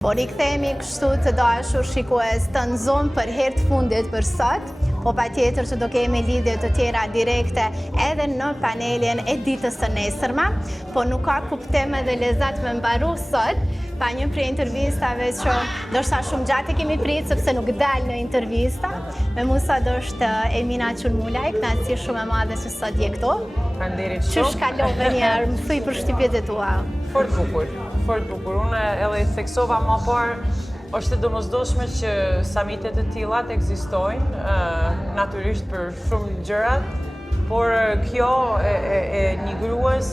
Po rikthehemi kështu të dashur shikues të Nxon për herë të fundit për sot, po patjetër që do kemi lidhje të tjera direkte edhe në panelin e ditës së nesërme, po nuk ka kuptim edhe lezat me mbaru sot, pa një prej intervistave që ndoshta shumë gjatë kemi pritë sepse nuk dal në intervista. Me Musa do është Emina Qulmulaj, kënaqësi shumë e madhe që sot je këtu. Faleminderit shumë. Çu shkalove një herë, më thuj për shtypjet e tua. Fort bukur. Unë edhe theksova më parë, është e domosdoshme që samitet e tilla të ekzistojnë, natyrisht për shumë gjërat, por kjo e një gruas,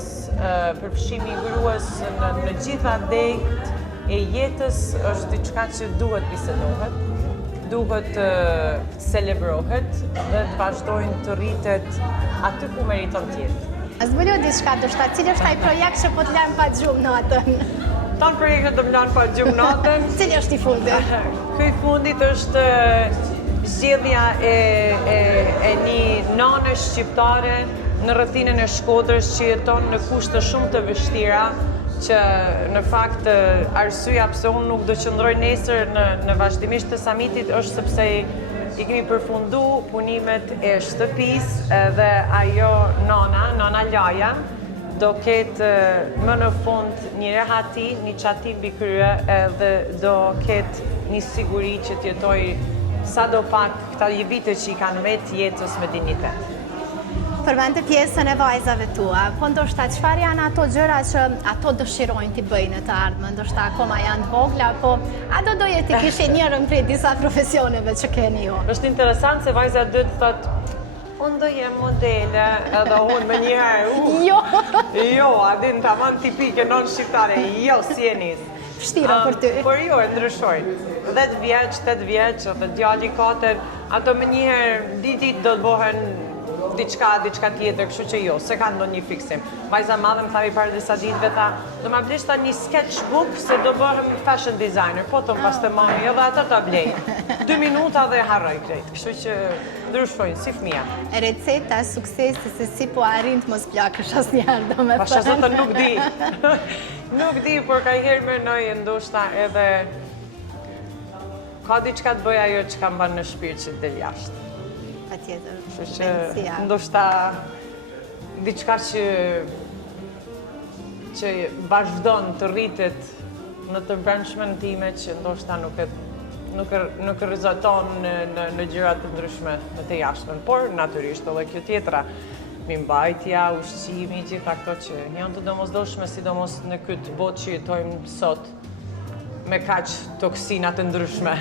përfshimi i gruas në gjitha degët e jetës është diçka që duhet bisedohet, duhet celebrohet dhe të vazhdojnë të rritet aty ku meriton të jetë. Zbulu diçka, ndoshta cili është ai projekt që po të lëm pa gjumë natën? Tanë projektet do më lanë pa gjumë natën. Cili është i fundit? Ky i fundit është zgjedhja e një nane shqiptare në rrethinën e Shkodrës që jeton në kushte shumë të vështira, që në fakt arsyeja pse unë nuk do qëndroj nesër në vazhdimisht të samitit është sepse i kemi përfundu punimet e shtëpisë dhe ajo nana Laja, do ketë më në fund një rehati, një qati mbi krye dhe do ketë një siguri që t'jetoj sa do pak këta vite që i kanë vetë jetës me dignitet. Përmend të pjesën e vajzave tua, po ndoshta çfarë janë ato gjëra që ato dëshirojnë t'i bëjnë në të ardhmen, ndoshta akoma janë të vogla, po a do doje ti kishe njërën prej disa profesioneve që keni ju? Është interesant se vajza e dytë thotë, unë do jem modele, edhe unë me njëherë, jo, adin tamam tipike non shqiptare, jo, si e nis. Vështira për ty. Por jo, e ndryshojnë. 10 vjeç, 8 vjeç, edhe djali 4, ato me njëherë ditit do të bohen diçka tjetër, kështu që jo, se ka ndonjë fiksim. Vajza madhe më thavi para disa ditëve tha, do ma blesh ta një sketchbook se do bëhem fashion designer, po të më pas të mami, edhe atë ta blej. 2 minuta dhe harroj krejt, kështu që ndryshojnë, si fëmija. Receta suksesi se si po arrin të mos plakësh asnjëherë, do me Pasha zotën nuk di. Nuk di, por ka herë mendoj ndoshta edhe ka diçka të bëj ajo që kam bën në shpirt që del jashtë. Patjetër. Që ndoshta diçka që vazhdon të rritet në të brendshmën time që ndoshta nuk rezulton në gjëra të ndryshme në të jashtmen, por natyrisht edhe kjo tjetra, mirëmbajtja, ushqimi, gjitha këto që janë të domosdoshme, sidomos në këtë botë që jetojmë sot me kaq toksina të ndryshme.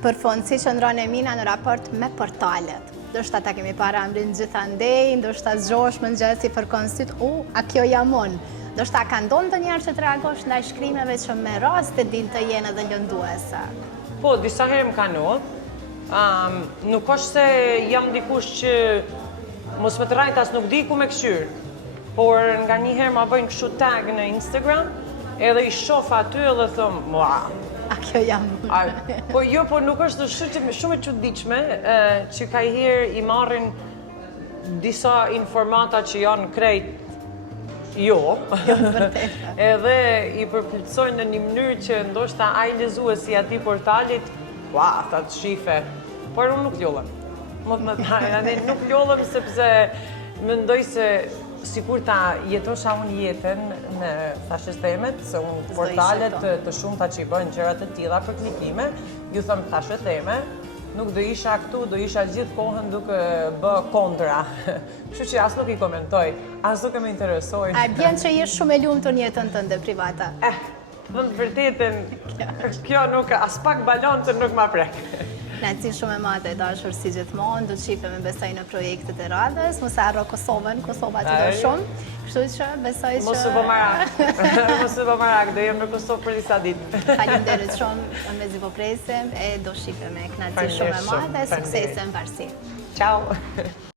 Për fond, si qëndron Emina në raport me portalet? Ndoshta ta kemi para amrin gjithandej, ndoshta zgjohesh mëngjesi fërkon syt, a kjo jam unë. Ndoshta ka ndonë të njerë që të reagosh ndaj shkrimeve që me rast të din të jenë edhe lënduese? Po, disa herë më ka ndodhur. Nuk është se jam dikush që mos më të rajt as nuk di ku me këshyr, por nga një herë ma bëjnë kështu tag në Instagram, edhe i shoh aty edhe thëm, mua. A kjo jam unë. Po jo, po nuk është shumë e çuditshme që ka herë i marrin disa informata që janë krejt jo. Edhe i përplotësojnë në një mënyrë që ndoshta ai lezuesi i atij portalit, ta të shife. Por unë nuk lullem. Nuk lullem sepse mendoj se sikur ta jetosha unë jetën me thashës themet, se unë portalet të shumta që i bëjnë gjërat të tilla për klikime, ju thëm thashë theme, nuk do isha këtu, do isha gjithë kohën duke bë kontra. Kështu që as nuk i komentoj, as nuk e më interesojnë. A bjen që jesh shumë e lumtur në jetën tënde private? Dhe në vërtetën, kjo nuk, as pak balon të nuk ma prek. Kënaqësi shumë e madhe dashur si gjithmonë, do të shifemi besoj në projektet e radhës, mos e harro Kosovën, Kosova të do shumë. Kështu që besoj që Mos u bë marak, do jem në Kosovë për disa ditë. Faleminderit shumë, mezi po presim e do shifemi. Kënaqësi shumë e madhe, suksese në varësi. Ciao.